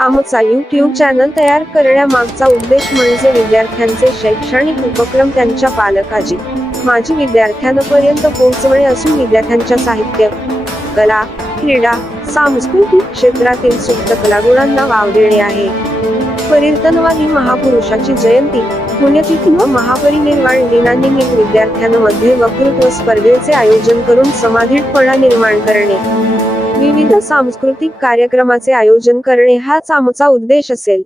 आमचा YouTube channel तयार करण्यामागचा उद्देश म्हणजे विद्यार्थ्यांचे शैक्षणिक उपक्रम त्यांच्या पालकाची माजी विद्यार्थ्यांपर्यंत पोहोचवणे असून विद्यार्थ्यांच्या साहित्य, कला, क्रीडा, सांस्कृतिक क्षेत्रातील सुप्त कलागुणांना वाव देणे आहे. परिवर्तनवादी महापुरुषाची जयंती, पुण्यतिथी व महापरिनिर्वाण दिनानिमित्त विद्यार्थ्यांमध्ये वक्तृत्व स्पर्धेचे आयोजन करून समाधीटपणा निर्माण करणे, विविध सांस्कृतिक कार्यक्रमाचे आयोजन करणे हाच आमचा उद्देश असेल.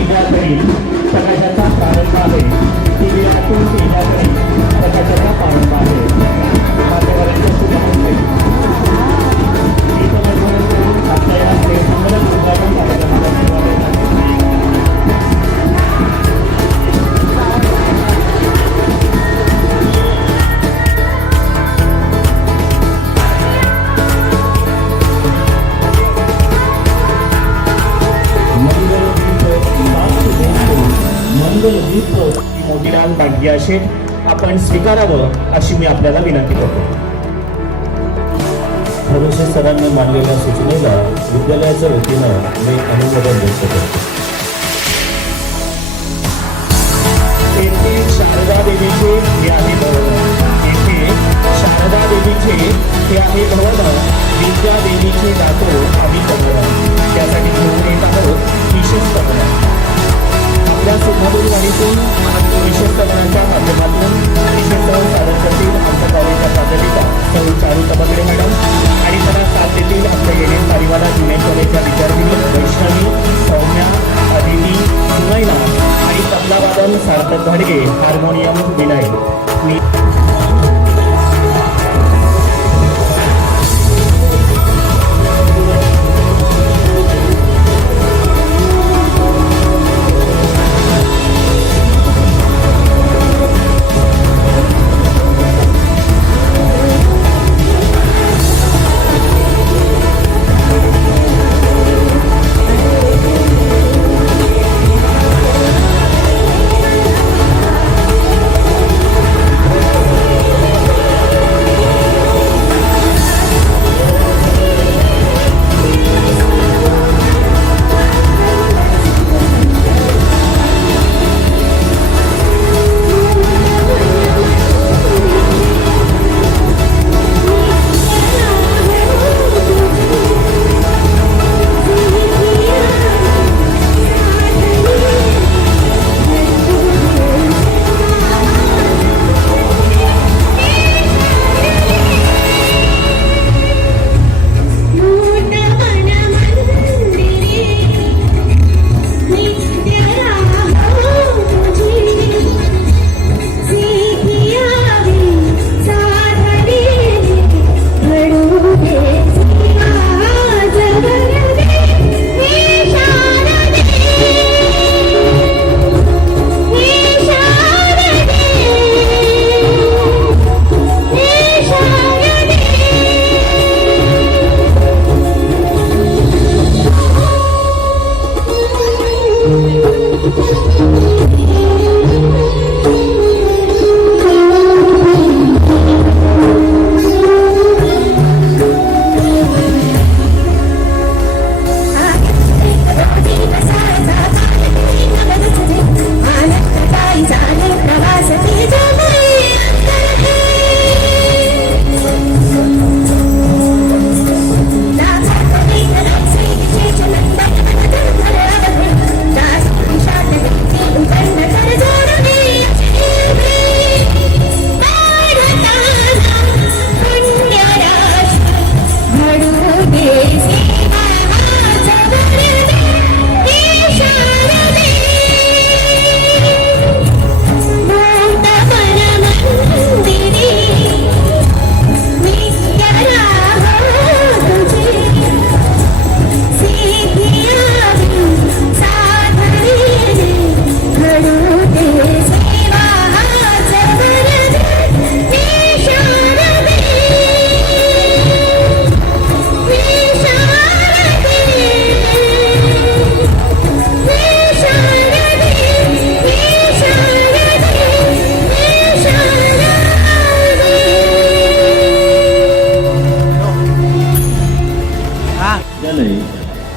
तेजाकडील प्रकाशाचा प्रारंभ आहे. दिव्यातून तेजाकडील प्रकाशाचा प्रारंभ आहे. मान्यवरांच्या शुभारंभे गीतमधून करून आपल्या या स्नेहसंमेलन उद्घाटन कार्यक्रमाला सुरुवात आहे. मंगलगीत मोतीलाल भाग्य शेठ आपण स्वीकारावं अशी मी आपल्याला विनंती करतो. धनुष्य सरांनी मांडलेल्या सूचनेला विद्यालयाच्या वतीनं मी अभिनंदन व्यक्त करतो. येथे शारदा देवीचे हे आहे भवन. येथे शारदा देवीचे हे आहे भवन. विद्या देवीचे जातो आम्ही कमवून त्यासाठी घेऊन येत आहोत विशेष कमवून. आपल्या सुखादूर वाणीतून विशेष कमवण्याच्या माध्यमातून विशेष सादर करतील आमच्या कॉलेजच्या प्राध्यापिका सौ चारू तबकडे मॅडम आणि त्यांना साथ देतील आपल्या येणे परिवारा जुनियर कॉलेजच्या विद्यार्थिनी वैष्णवी, सौम्या, अदिती, सुनैना आणि तबलावादन सार्थक घाडगे, हार्मोनियम विनय. मी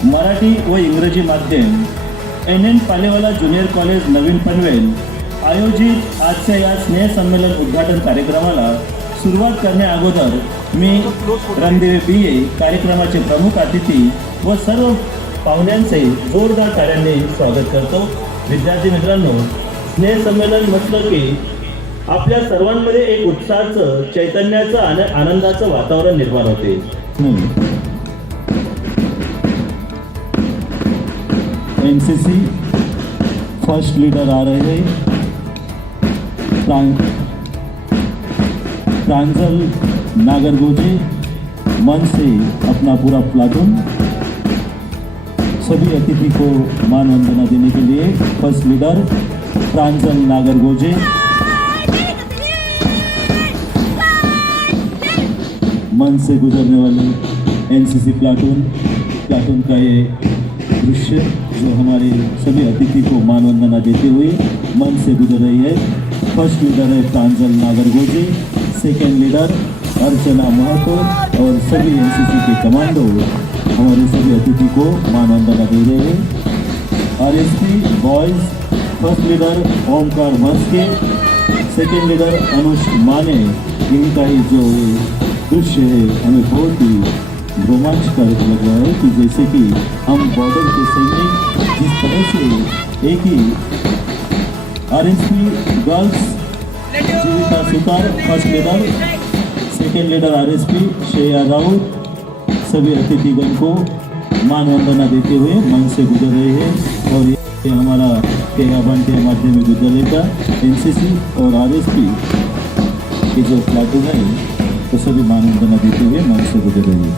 मराठी व इंग्रजी माध्यम NN पालेवाला ज्युनियर कॉलेज नवीन पनवेल आयोजित आजच्या या स्नेहसंमेलन उद्घाटन कार्यक्रमाला सुरुवात करण्या अगोदर मी रणदेव BA कार्यक्रमाचे प्रमुख अतिथी व सर्व पाहुण्यांचे जोरदार टाळ्यांनी स्वागत करतो. विद्यार्थी मित्रांनो, स्नेहसंमेलन म्हटलं की आपल्या सर्वांमध्ये एक उत्साहाचं, चैतन्याचं आणि आनंदाचं वातावरण निर्माण होते. NCC फर्स्ट लीडर आ रहे हैं प्रांजल नागरगोजे मन से अपना पूरा प्लाटून सभी अतिथि को मान वंदना देने के लिए फर्स्ट लीडर प्रांजल नागरगोजे मन से गुजरने वाले एनसीसी प्लाटून का ये दृश्य जो हमारे सभी अतिथि को मान वंदना देते हुए मन से गुजर रही है। फर्स्ट लीडर है प्रांजल नागरगोजे, सेकेंड लीडर अर्चना महतो और सभी एनसीसी के कमांडो हमारे सभी अतिथि को मान वंदना दे रहे हैं। RSP boys first leader Omkar Maske, second leader Anush Mane. इनका ही जो दृश्य है हमें बहुत ही रोमांचकर लग रहा है कि जैसे कि हम बॉर्डर के सैनिक जिस तरह से एक ही RSP girls Jivita Sutar first leader, second leader RSP Shreya Raut सभी अतिथिगण को मान वंदना देते हुए मन से गुजर रहे हैं। और ये हमारा केयाबन के माध्यमिक विद्यालय का एनसीसी और आरएसपी की जो प्लाटून है तो सभी मान वंदना देते हुए मन से गुजर रहे हैं।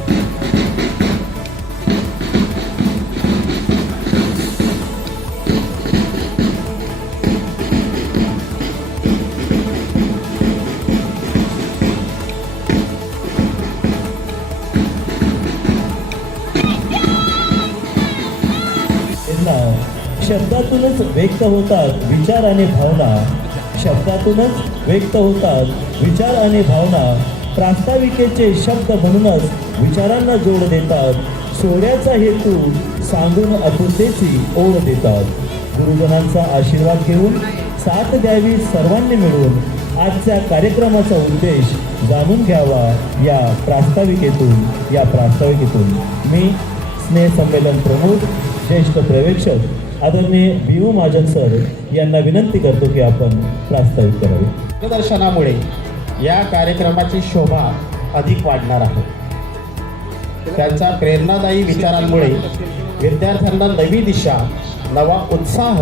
शब्दातूनच व्यक्त होतात विचार आणि भावना, शब्दातूनच व्यक्त होतात विचार आणि भावना, प्रास्ताविकेचे शब्द म्हणूनच विचारांना जोड देतात, सोहळ्याचा हेतू सांगून आपुलतेची ओढ देतात। गुरुजनांचा आशीर्वाद घेऊन साथ द्यावी सर्वांनी मिळून आजच्या कार्यक्रमाचा उद्देश जाणून घ्यावा या प्रास्ताविकेतून मी स्नेहसंमेलन प्रमुख ज्येष्ठ पर्यवेक्षक आदरणीय बीओ महाजन सर यांना विनंती करतो की आपण प्रास्ताविक करावे। प्रदर्शनामुळे या कार्यक्रमाची शोभा अधिक वाढणार आहे। त्यांच्या प्रेरणादायी विचारांमुळे विद्यार्थ्यांना नवी दिशा, नवा उत्साह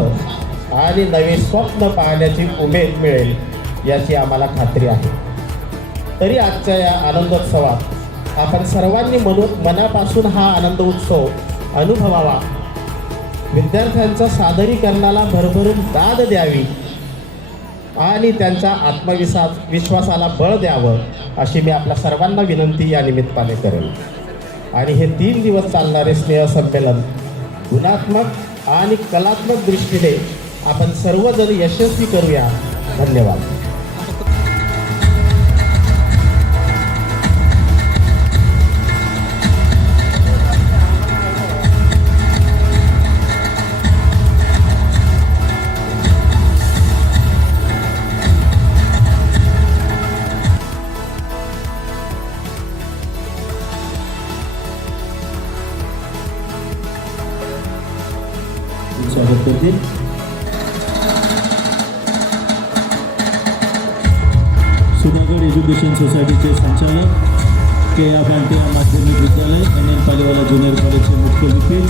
आणि नवे स्वप्न पाहण्याची उमेद मिळेल याची आम्हाला खात्री आहे। तरी आजच्या या आनंदोत्सवात आपण सर्वांनी मनापासून हा आनंद उत्सव अनुभवावा, विद्यार्थ्यांच्या सादरीकरणाला भरभरून दाद द्यावी आणि त्यांच्या आत्मविश्वासाला बळ द्यावं अशी मी आपल्या सर्वांना विनंती या निमित्ताने करेन। आणि हे 3 दिवस चालणारे स्नेहसंमेलन गुणात्मक आणि कलात्मक दृष्टीने आपण सर्वजण यशस्वी करूया। धन्यवाद। स्वागत करते सुधागड एज्युकेशन सोसायटीचे संचालक केयाबांटे माध्यमिक विद्यालय NN पालेवाला ज्युनियर कॉलेजचे मुख्य लिपिक,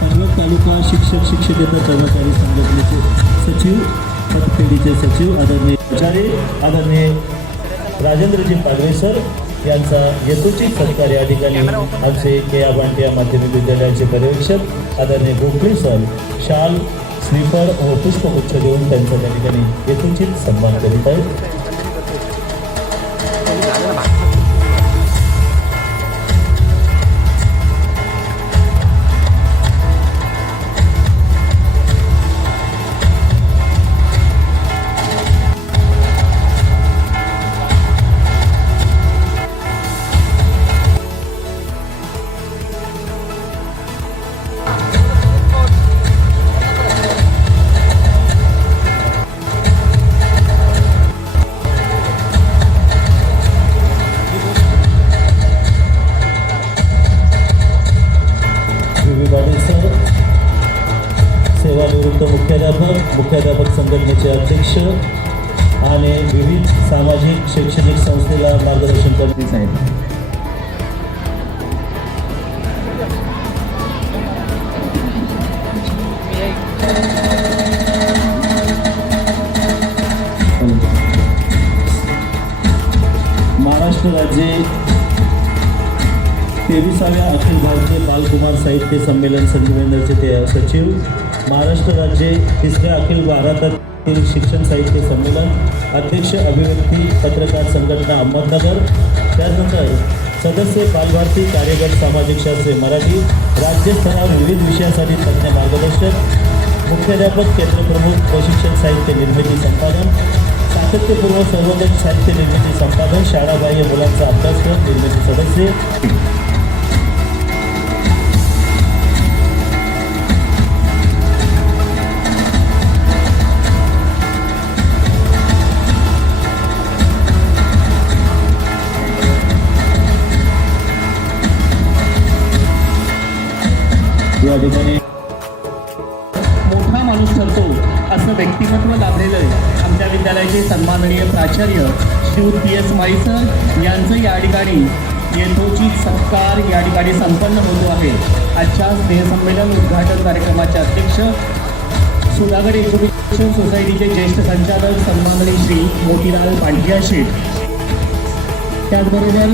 पर्वत तालुका शिक्षक शिक्षकेतर कर्मचारी संघटनेचे सचिव, पतपेढीचे सचिव आदरणीय आचार्य आदरणीय राजेंद्रजी पालवे सर यांचा यथोचित सत्कार या ठिकाणी आमचे केयाबांटे माध्यमिक विद्यालयाचे पर्यवेक्षक आदरणीय गोखले सर शाल, स्लीपर व पुष्पगुच्छ देऊन त्यांचा त्या ठिकाणी यथोचित सन्मान करीत आहेत। सेवानिवृत्त मुख्याध्यापक संघटनेचे अध्यक्ष आणि विविध सामाजिक शैक्षणिक संस्थेला मार्गदर्शन करण्यात आहेत। महाराष्ट्र राज्य 23व्या अखिल भारतीय बालकुमार साहित्य संमेलन संमेलनाचे ते सचिव, महाराष्ट्र राज्य 3ऱ्या अखिल भारतातील शिक्षण साहित्य संमेलन अध्यक्ष, अभिव्यक्ती पत्रकार संघटना अहमदनगर, त्यानंतर सदस्य बालभारती कार्यगट सामाजिक शास्त्रे मराठी, राज्यस्तरावर विविध विषयासाठी तज्ञ मार्गदर्शक, मुख्याध्यापक, केंद्रप्रमुख, प्रशिक्षण साहित्य निर्मिती संपादन, सातत्यपूर्व संवर्धन साहित्य निर्मिती संपादन, शाळाबाह्य मुलांचा अभ्यासक्रम निर्मिती सदस्य, या ठिकाणी मोठा माणूस ठरतो असं व्यक्तिमत्व लाभलेलं आमच्या विद्यालयाचे सन्माननीय प्राचार्य श्रीयुत PS माळी सर यांचं या ठिकाणी यथोचित सत्कार या ठिकाणी संपन्न होतो आहे. आजच्या स्नेहसंमेलन उद्घाटन कार्यक्रमाचे अध्यक्ष, सुधागड एज्युकेशन सोसायटीचे ज्येष्ठ संचालक सन्माननीय श्री मोतीलाल पांढिया शेठ, त्याचबरोबर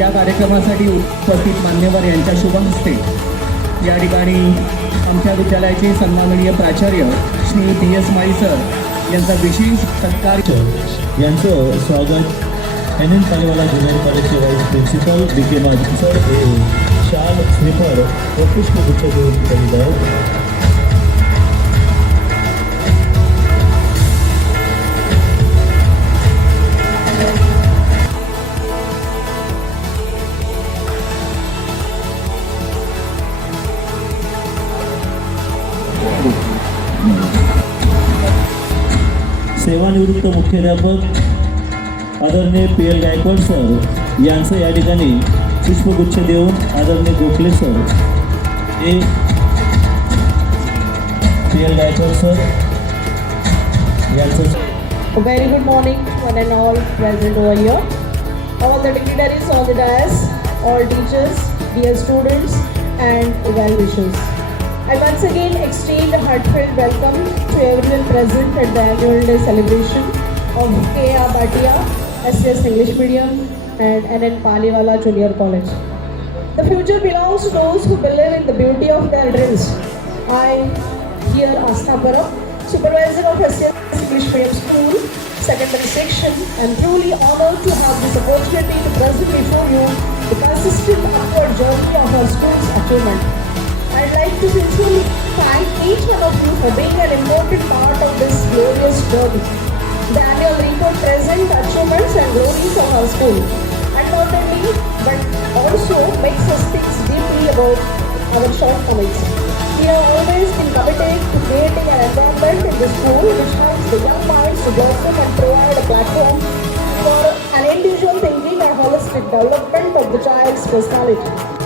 या कार्यक्रमासाठी उपस्थित मान्यवर यांच्या शुभ हस्ते या ठिकाणी आमच्या विद्यालयाचे सन्माननीय प्राचार्य श्री PS माळी सर यांचा विशेष सत्कार यांचं स्वागत NN पालेवाला ज्युनियर कॉलेजचे व्हाईस प्रिन्सिपल BK माजी सर हे शाल, श्रीफळ व पुष्पगुच्छ देऊन करीत आहेत. सेवानिवृत्त मुख्याध्यापक आदरणीय PL गायकवाड सर यांचं या ठिकाणी पुष्पगुच्छ देऊन आदरणीय गोखले सर हे PL गायकवाड सर यांचं A very good morning one and all present over here. All the dignitaries on the dais, all teachers, dear students and well wishers. I once again extend a heartfelt welcome to everyone present at the annual day celebration of K.A. Bhatia, SCS English Medium and NN Paliwala Junior College. The future belongs to those who believe in the beauty of their dreams. I, here Astha Param, supervisor of SCS English Medium School, secondary section, and truly honored to have this opportunity to present before you the consistent upward journey of our school's achievement. I'd like to sincerely thank each one of you for being an important part of this glorious journey. The annual report presents achievements and glories of our school, and not only but also makes us think deeply about our shortcomings. We have always been committed to creating an environment in the school which helps the young minds to blossom and provide a platform for an individual thinking and holistic development of the child's personality.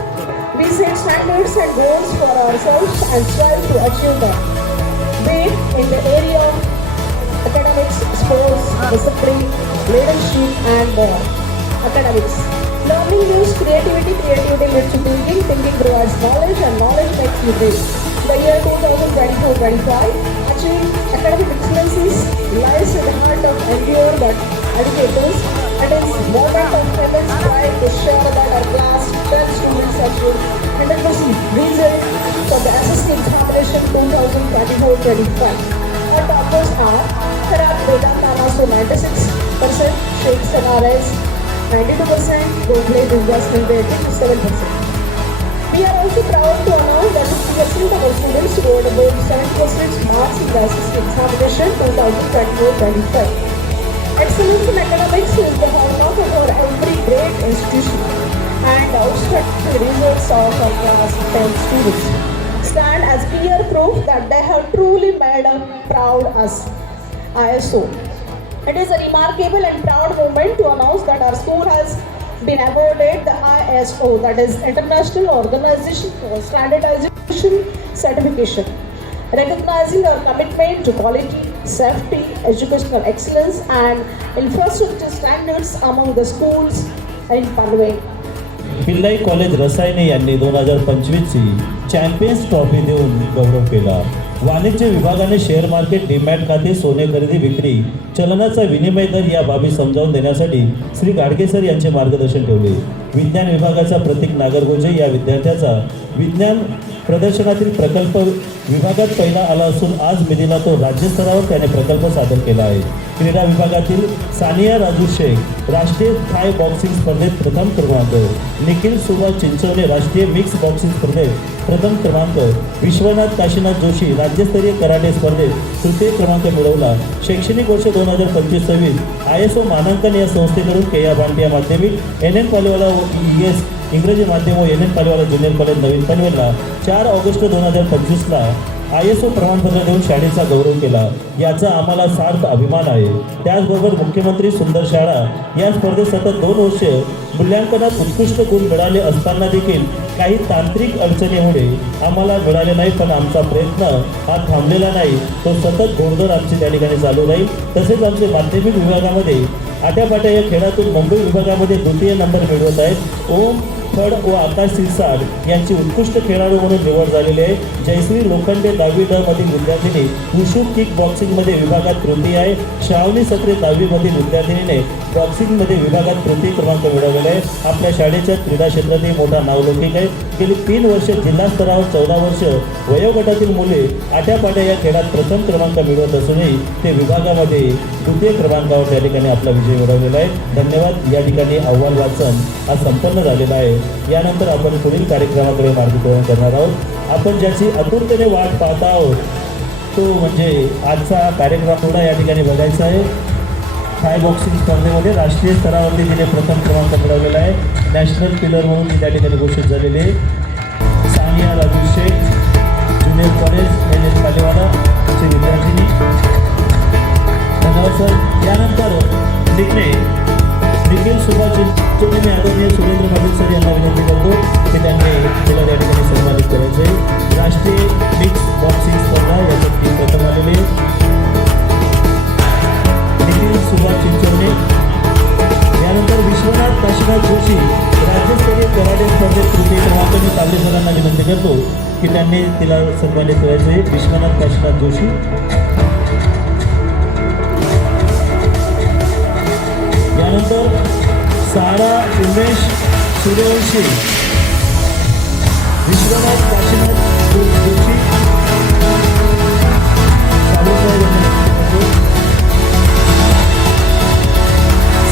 We set standards and goals for ourselves and strive to achieve them, be it in the area of academics, sports, discipline, leadership and more. Academics. Learning news, creativity leads to thinking, thinking provides knowledge and knowledge makes you great. The year 2024-25 achieving academic excellences lies in the heart of endeavor that educators and its moment of immense pride to share that our class 10 students achieved 100% result for the SSC examination 2024-25. Our toppers are Kharab Vedanta Naso 96%, Sheikh Sanares 92%, Gokhale Investment 87%. We are also proud to announce that 50% of our students scored about 70% marks in the SSC examination 2024-25. Excellence in academics is the hallmark of our every great institution, and outstanding results of our class 10 students stand as clear proof that they have truly made us proud as ISO. It is a remarkable and proud moment to announce that our school has been awarded the ISO, that is International Organization for Standardization Certification, recognizing our commitment to quality, safety, educational excellence and infrastructure standards among the schools in Panvel. Pillai college रसायने यांनी 2025 ची champions trophy देऊन गौरव केला. वाणिज्य विभागाने share market, demat खाते, सोने खरेदी विक्री, चलनाचा विनिमय दर या बाबी समजावून देण्यासाठी श्री गाडगे सर यांचे मार्गदर्शन ठेवले. विज्ञान विभागाचा प्रतीक नागरगोजे या विद्यार्थ्याचा विज्ञान प्रदर्शनातील प्रकल्प विभागात पहिला आला असून आज मेदीला तो राज्यस्तरावर त्याने प्रकल्प सादर केला आहे. क्रीडा विभागातील सानिया राजू शेख राष्ट्रीय थाय बॉक्सिंग स्पर्धेत प्रथम क्रमांक, निखिल सुभाष चिंचवणे राष्ट्रीय मिक्स बॉक्सिंग स्पर्धेत प्रथम क्रमांक, विश्वनाथ काशीनाथ जोशी राज्यस्तरीय कराटे स्पर्धेत तृतीय क्रमांक मिळवला. शैक्षणिक वर्ष 2025-26 ISO मानांकन या संस्थेकडून केया भांडिया माध्यमिक, NN पालेवाला ES इंग्रजी माध्यम व NN पालेवाला ज्युनियर कॉलेज नवीन पनवेलला 4 ऑगस्ट 2025ला ISO प्रमाणपत्र देऊन शाळेचा गौरव केला. याचा आम्हाला सार्थ अभिमान आहे. त्याचबरोबर मुख्यमंत्री सुंदर शाळा या स्पर्धेत सतत 2 वर्ष मूल्यांकनात उत्कृष्ट गुण मिळाले असताना देखील काही तांत्रिक अडचणीमुळे आम्हाला मिळाले नाही, पण आमचा प्रयत्न हा थांबलेला नाही, तो सतत घोडदौड आमची त्या ठिकाणी चालू राहील. तसेच आमचे माध्यमिक विभागामध्ये आट्यापाट्या या खेळातून मुंबई विभागामध्ये द्वितीय नंबर मिळवत आहेत. ओम फड व आकाश सिरसाट यांची उत्कृष्ट खेळाडू म्हणून निवड झालेली आहे. जयश्री लोखंडे 10वी ड मधील विद्यार्थिनी वुशू किक बॉक्सिंगमध्ये विभागात तृतीय आहे. श्रावणी सत्रे 10वी मधील विद्यार्थिनीने बॉक्सिंगमध्ये विभागात तृतीय क्रमांक मिळवलेला आहे. आपल्या शाळेच्या क्रीडा क्षेत्रातही मोठा नावलौकिक आहे. गेली 3 वर्ष जिल्हा स्तरावर 14 वर्ष वयोगटातील मुले आट्यापाट्या या खेळात प्रथम क्रमांक मिळवत असूनही ते विभागामध्ये तृतीय क्रमांकावर त्या ठिकाणी आपला विजय मिळवलेला आहे. धन्यवाद. या ठिकाणी अहवाल वाचन हा संपन्न झालेला आहे. यानंतर आपण पुढील कार्यक्रमाकडे मार्गक्रमण करणार आहोत. आपण ज्याची आतुरतेने वाट पाहत आहोत तो म्हणजे आजचा कार्यक्रम थोडा या ठिकाणी बघायचा आहे. थाय बॉक्सिंग स्पर्धेमध्ये राष्ट्रीय स्तरावरती तिने प्रथम क्रमांक मिळवलेला आहे. नॅशनल पिलर म्हणून ती त्या ठिकाणी घोषित झालेली आहे. Sania Raju Shaikh junior college NN Palewala ची विद्यार्थिनी. धन्यवाद सर. यानंतर निखिल सुभाष चिंचवणे आदरणीय सुरेंद्र पाटील सर यांना विनंती करतो की त्यांनी तिला या ठिकाणी सन्मानित करायचे. राष्ट्रीय मिक्स बॉक्सिंग स्पर्धा याच्यात ती प्रथम आलेली. निखिल सुभाष चिंचवणे. यानंतर विश्वनाथ काशीनाथ जोशी राज्यस्तरीय कराटे स्पर्धेत तृतीय क्रमांक. मी तावडे सरांना विनंती करतो की त्यांनी तिला सन्मानित करायचे. विश्वनाथ काशीनाथ जोशी. यानंतर सारा उमेश सूर्यवंशी विश्वनाथ काशीनाथ जोशी.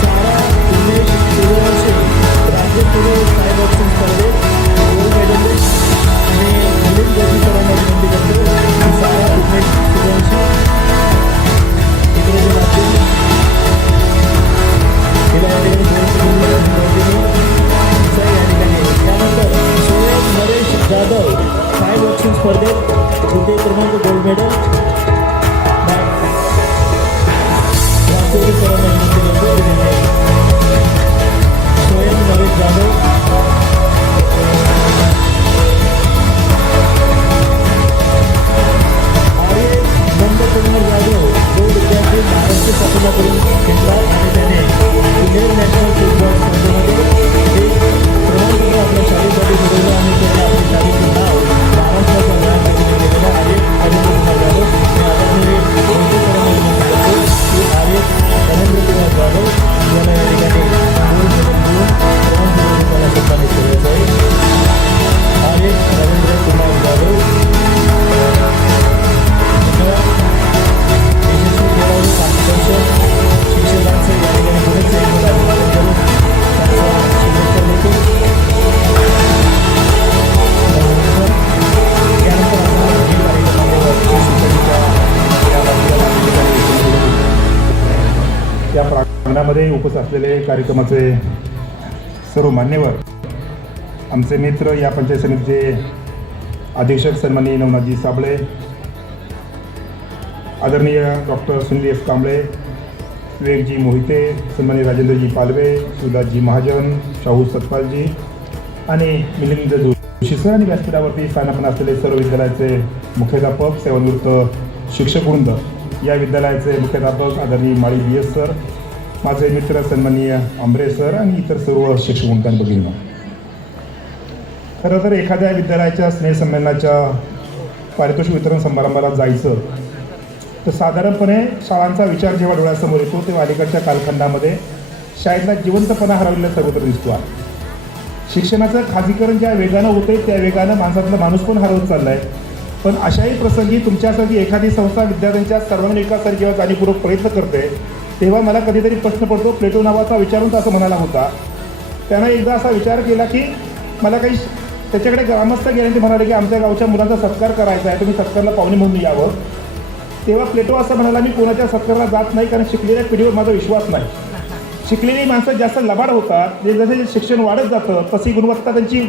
सारा उमेश सूर्यवंशी राज्यस्तरीय थाय बॉक्सिंग स्पर्धेत गोल्ड मेडलिस्ट आणि मिलिंद जोशी सरांना विनंती करतो की सारा उमेश सूर्यवंशी इंग्रजी माध्यम त्यानंतर सोयम नरेश जाधव थाय बॉक्सिंग स्पर्धेत तृतीय क्रमांक गोल्ड मेडल. सोयम नरेश जाधव. आर्य नंदकुमार जाधव जो विद्यार्थी महाराष्ट्र शासनाकडून घेतला आणि त्याने पुणे नॅशनल फुटबॉल स्पर्धेमध्ये क्रमांक आपल्या शाळेसाठी मिळवलं आणि त्याने आपल्या शाळेचं नाव महाराष्ट्राच्या नावाने केलेलं आहे. नरेंद्र कुमार जाधव. मी आदरणीय मंत्रीसरांना विनंती करतो की आर्य नरेंद्र कुमार जाधव याला या ठिकाणी गोल्ड मेडल देऊन क्रमांक त्याला सन्मानित करायचं आहे. आर्य नरेंद्र कुमार जाधव. धन्यवाद. यशस्वी खेळाडू मार्गदर्शन शिक्षकांचे या ठिकाणी पुढेच अभिवादन करून त्यांचा शुभेच्छा देतो. यानंतर या प्रांगणामध्ये उपस्थित असलेले कार्यक्रमाचे सर्व मान्यवर, आमचे मित्र, या पंचायत समितीचे अधीक्षक सन्माननीय नवनाथजी साबळे, आदरणीय डॉक्टर सुनील एस कांबळे, विवेकजी मोहिते, सन्माननीय राजेंद्रजी पालवे, सुदासजी महाजन, शाहू सतपालजी आणि मिलिंद जोशी सर आणि व्यासपीठावरती स्थानापन्न असलेले सर्व विद्यालयाचे मुख्याध्यापक, सेवानिवृत्त शिक्षकवृंद, या विद्यालयाचे मुख्याध्यापक आदरणीय माळी BS सर, माझे मित्र सन्माननीय आंबरे सर आणि इतर सर्व शिक्षकवृंदांनी बघितलं. खरं तर एखाद्या विद्यालयाच्या स्नेहसंमेलनाच्या पारितोषिक वितरण समारंभाला जायचं, तर साधारणपणे शाळांचा विचार जेव्हा डोळ्यासमोर येतो तेव्हा अलीकडच्या कालखंडामध्ये शाळेतला जिवंतपणा हरवलेला सर्वत्र दिसतो आहे. शिक्षणाचं खाजगीकरण ज्या वेगानं होते त्या वेगानं माणसातला माणूस पण हरवत चालला आहे. पण अशाही प्रसंगी तुमच्यासाठी एखादी संस्था विद्यार्थ्यांच्या सर्वांगीण विकासासाठी जेव्हा जाणीवपूर्वक प्रयत्न करते तेव्हा मला कधीतरी प्रश्न पडतो. प्लेटो नावाचा विचारून असं म्हणाला होता. त्यानं एकदा असा विचार केला की मला काही त्याच्याकडे ग्रामस्थ गेल्याने ते म्हणाले की आमच्या गावच्या मुलांचा सत्कार करायचा आहे, तुम्ही सत्कारला पाहुणे म्हणून यावं. तेव्हा प्लेटो असं म्हणाला, मी कोणाच्या सत्कारला जात नाही, कारण शिकलेल्या पिढीवर माझा विश्वास नाही. शिकलेली माणसं जास्त लबाड होतात. जसे शिक्षण वाढत जातं तशी गुणवत्ता त्यांची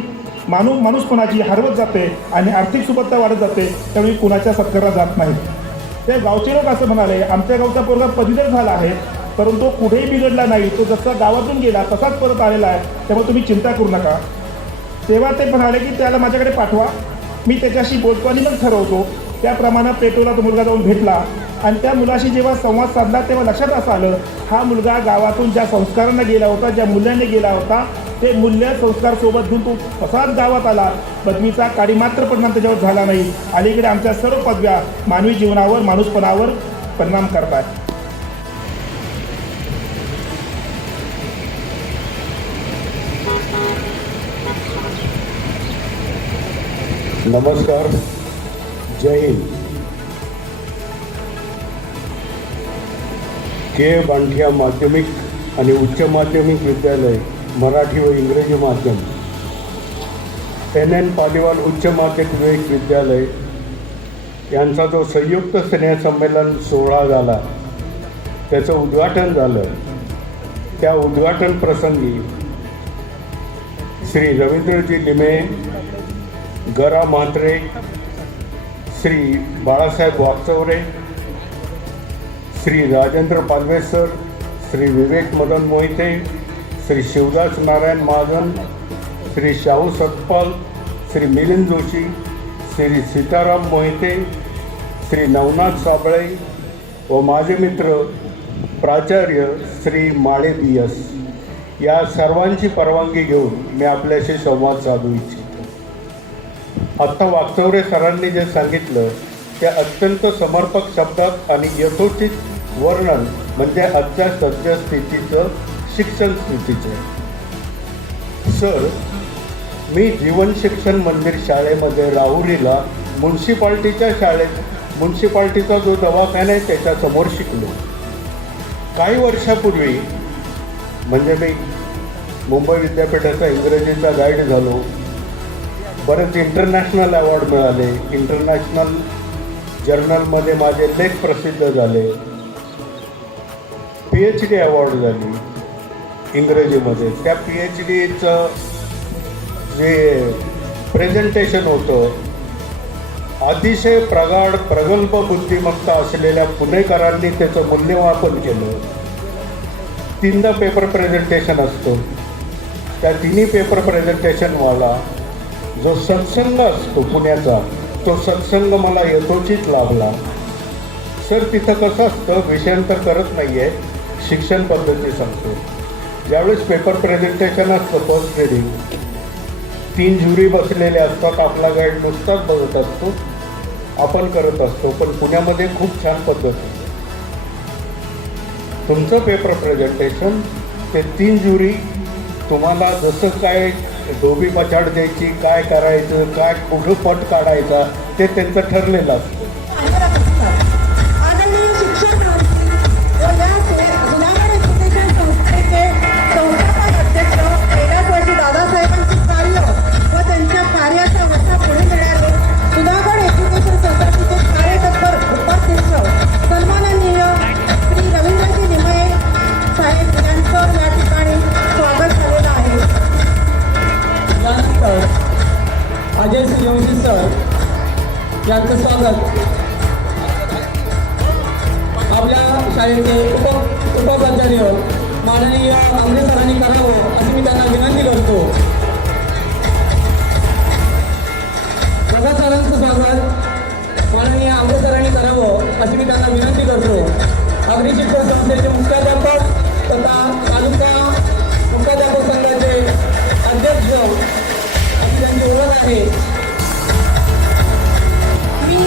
माणूसपणाची हरवत जाते आणि आर्थिक सुबत्ता वाढत जाते. त्यामुळे कुणाच्या सत्कारला जात नाही. ते गावचे लोक असं म्हणाले, आमच्या गावचा पोरगा पदवीधर झाला आहे परंतु कुठेही बिघडला नाही, तो जसा गावातून गेला तसाच परत आलेला आहे, त्यामुळे तुम्ही चिंता करू नका. तेव्हा ते म्हणाले की त्याला माझ्याकडे पाठवा, मी त्याच्याशी बोलतो आणि मग ठरवतो. त्याप्रमाणे प्लेटोला तो मुलगा जाऊन भेटला आणि त्या मुलाशी जेव्हा संवाद साधला तेव्हा लक्षात असं आलं, हा मुलगा गावातून ज्या संस्कारांना गेला होता, ज्या मूल्यांनी गेला होता, ते मूल्य संस्कार सोबत घेऊन तो तसाच गावात आला. पदवीचा काही मात्र परिणाम त्याच्यावर झाला नाही. अलीकडे आमच्या सर्व पदव्या मानवी जीवनावर, माणूसपणावर परिणाम करतात. नमस्कार, जय हिंद. के बांठिया माध्यमिक आणि उच्च माध्यमिक विद्यालय मराठी व इंग्रजी माध्यम, NN पालीवाल उच्च माध्यमिक विद्यालय यांचा जो संयुक्त स्नेहसंमेलन सोहळा झाला, त्याचं उद्घाटन झालं. त्या उद्घाटन प्रसंगी श्री रवींद्रजी लिमे, गरा म्हात्रे, श्री बाळासाहेब वागचौरे, श्री राजेंद्र पालवे सर, श्री विवेक मदन मोहिते, श्री शिवदास नारायण महाजन, श्री शाहू सतपाल, श्री मिलिंद जोशी, श्री सीताराम मोहिते, श्री नवनाथ साबळे व माझे मित्र प्राचार्य श्री माळे BS या सर्वांची परवानगी घेऊन मी आपल्याशी संवाद साधू इच्छितो. आत्ता वागचौरे सरांनी जे सांगितलं ते अत्यंत समर्पक शब्दात आणि यथोचित वर्णन म्हणजे आजच्या सद्यस्थितीचं, शिक्षण स्थितीचं. सर, मी जीवन शिक्षण मंदिर शाळेमध्ये राहुरीला म्युन्सिपाल्टीचा जो दवाखाना आहे त्याच्यासमोर शिकलो. काही वर्षापूर्वी म्हणजे मी मुंबई विद्यापीठाचा इंग्रजीचा गाईड झालो. बरेच इंटरनॅशनल अवॉर्ड मिळाले. इंटरनॅशनल जर्नलमध्ये माझे लेख प्रसिद्ध झाले. PhD अवॉर्ड झाली इंग्रजीमध्ये. त्या PhDचं जे प्रेझेंटेशन होतं, अतिशय प्रगल्भ बुद्धिमत्ता असलेल्या पुणेकरांनी त्याचं मूल्यमापन केलं. 3दा पेपर प्रेझेंटेशन असतो. त्या तिन्ही पेपर प्रेझेंटेशनवाला जो सत्संग असतो पुण्याचा, तो सत्संग मला यथोचित लाभला. सर, तिथं कसं असतं, विषयांतर करत नाही आहे, शिक्षण पद्धती सांगतो. ज्यावेळेस पेपर प्रेझेंटेशन असतं, फर्स्ट रिडिंग, 3 ज्युरी बसलेले असतात. आपला गाईड नुसताच बघत असतो, आपण करत असतो. पण पुण्यामध्ये खूप छान पद्धती. तुमचं पेपर प्रेझेंटेशन, ते 3 ज्युरी तुम्हाला जसं काय धोबी पछाड द्यायची, काय करायचं, काय कुठं पट काढायचा, ते त्यांचं ठरलेलं असतं. आदरणीय शिक्षण मंत्री व या जुनागड एज्युकेशन संस्थेचे संस्थापक अध्यक्ष कैलास वर्षी दादासाहेबांचे कार्य व त्यांच्या कार्याचा वाटा पुढे नेणारे जुनागड एज्युकेशन सोसायटीचे कार्यतत्पर उपाध्यक्ष सन्माननीय श्री रवींद्रजी लिमये साहेब यांचं या ठिकाणी स्वागत झालेलं आहे. त्यानंतर अजय सूर्यवंशी सर यांचं स्वागत आपल्या शाळेचे उपप्राचार्य माननीय आमरे सरांनी करावं अशी मी त्यांना विनंती करतो. प्रकाश सरांचं स्वागत माननीय आमरे सरांनी करावं अशी मी त्यांना विनंती करतो. अग्नी शिक्षण संस्थेचे मुख्याध्यापक तथा तालुका मुख्याध्यापक संघाचे अध्यक्ष अशी त्यांची ओळख आहे. मी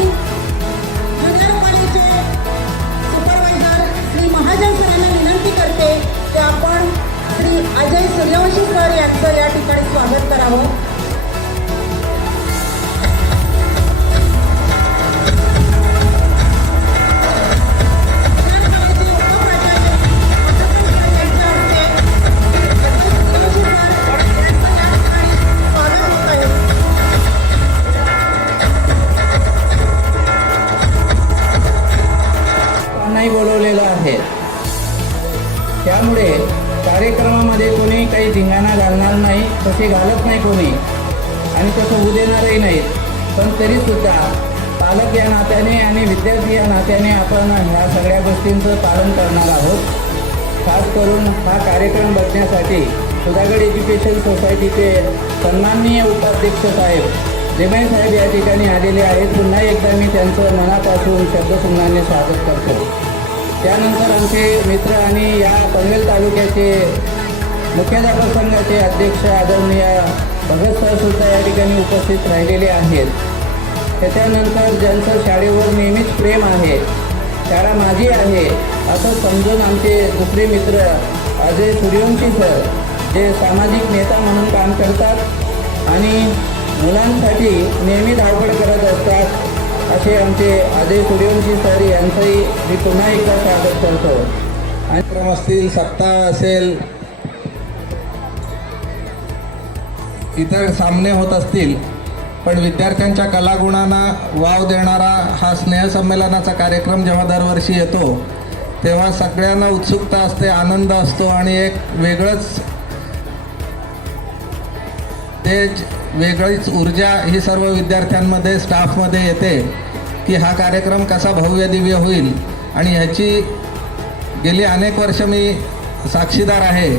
अजय सूर्यवंशी सर यांचं या ठिकाणी स्वागत करावं. नाही बोलवलेलं आहे. त्यामुळे कार्यक्रमामध्ये कोणी काही धिंगाणा घालणार नाही, तसे घालत नाही कोणी आणि तसं होऊ देणारही नाही. पण तरीसुद्धा पालक या नात्याने आणि विद्यार्थी या नात्याने आपण ह्या सगळ्या गोष्टींचं पालन करणार आहोत. खास करून हा कार्यक्रम बघण्यासाठी सुधागड एज्युकेशन सोसायटीचे सन्माननीय उपाध्यक्ष साहेब रेमाई साहेब या ठिकाणी आलेले आहेत. पुन्हा एकदा मी त्यांचं मनापासून शब्दसुमनाने स्वागत करतो. त्यानंतर आमचे मित्र आणि या पनवेल तालुक्याचे मुख्याध्यापक संघाचे अध्यक्ष आदरणीय भगत सरसुद्धा या ठिकाणी उपस्थित राहिलेले आहेत. त्याच्यानंतर ज्यांचं शाळेवर नेहमीच प्रेम आहे, शाळा माझी आहे असं समजून आमचे दुसरे मित्र अजय सूर्यवंशी सर, जे सामाजिक नेता म्हणून काम करतात आणि मुलांसाठी नेहमी धावपळ करत असतात, असे आमचे अजय सूर्यवंशी सर यांचंही मी पुन्हा एकदा स्वागत करतो. आणि कार्यक्रम असतील, सप्ताह असेल, इतर सामने होत असतील, पण विद्यार्थ्यांच्या कलागुणांना वाव देणारा हा स्नेहसंमेलनाचा कार्यक्रम जेव्हा दरवर्षी येतो तेव्हा सगळ्यांना उत्सुकता असते, आनंद असतो आणि एक वेगळीच ऊर्जा ही सर्व विद्यार्थ्यांमध्ये, स्टाफमध्ये येते की हा कार्यक्रम कसा भव्य दिव्य होईल. आणि ह्याची गेली अनेक वर्ष मी साक्षीदार आहे.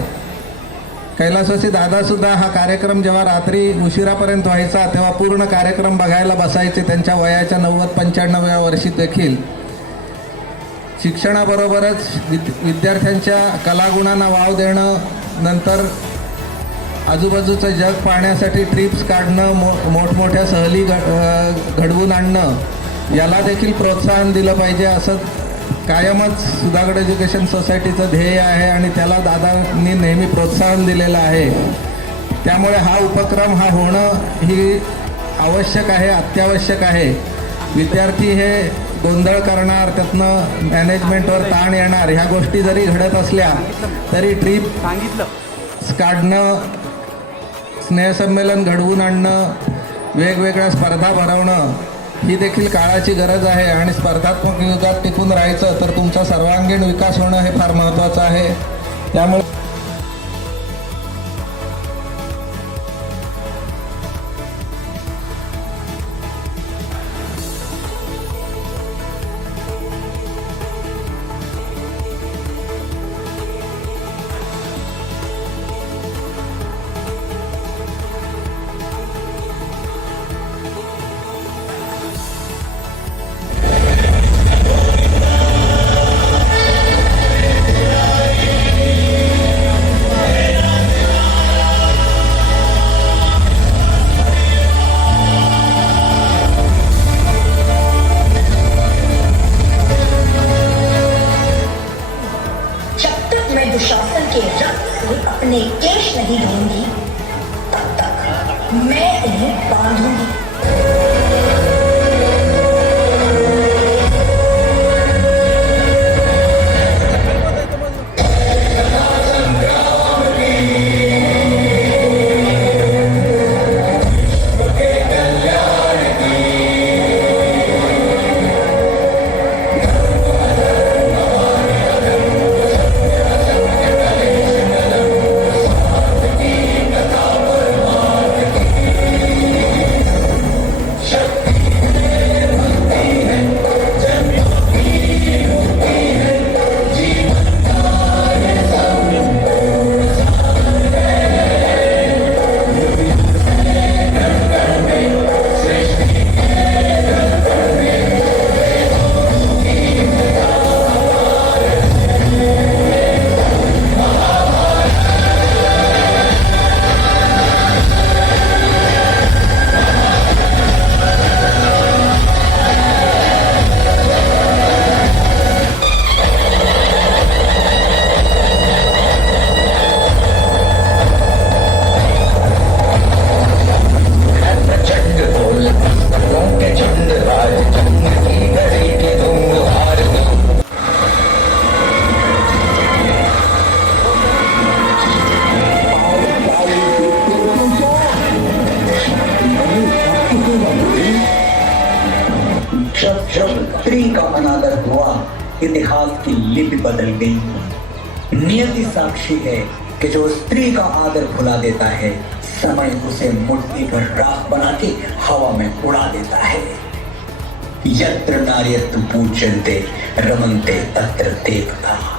कैलासवासी दादासुद्धा हा कार्यक्रम जेव्हा रात्री उशिरापर्यंत व्हायचा तेव्हा पूर्ण कार्यक्रम बघायला बसायचे. त्यांच्या वयाच्या 90-95व्या वर्षी देखील शिक्षणाबरोबरच विद्यार्थ्यांच्या कलागुणांना वाव देणं, नंतर आजूबाजूचं जग पाहण्यासाठी ट्रिप्स काढणं, मोठमोठ्या सहली घडवून आणणं, याला देखील प्रोत्साहन दिलं पाहिजे असं कायमच सुधागड एज्युकेशन सोसायटीचं ध्येय आहे आणि त्याला दादांनी नेहमी प्रोत्साहन दिलेलं आहे. त्यामुळे हा उपक्रम हा होणं ही आवश्यक आहे, अत्यावश्यक आहे. विद्यार्थी हे गोंधळ करणार, त्यातनं मॅनेजमेंटवर ताण येणार, ह्या गोष्टी जरी घडत असल्या तरी ट्रिप काढणं, स्नेहसंमेलन घडवून आणणं, वेगवेगळ्या स्पर्धा भरवणं ही देखील काळाची गरज आहे. आणि स्पर्धात्मक युगात टिकून राहायचं तर तुमचा सर्वांगीण विकास होणं हे फार महत्त्वाचं आहे. त्यामुळे दुशासन के रक्त से अपने केश नहीं धोऊंगी, तब तक मैं उन्हें बांधूंगी. जब जब स्त्री का अनादर हुआ, इतिहास की लिपि बदल गई। नियति साक्षी है कि जो स्त्री का आदर भुला देता है, समय उसे मुट्ठी पर राख बना के हवा में उड़ा देता है। यत्र नार्यस्तु पूज्यन्ते रमन्ते तत्र देवता।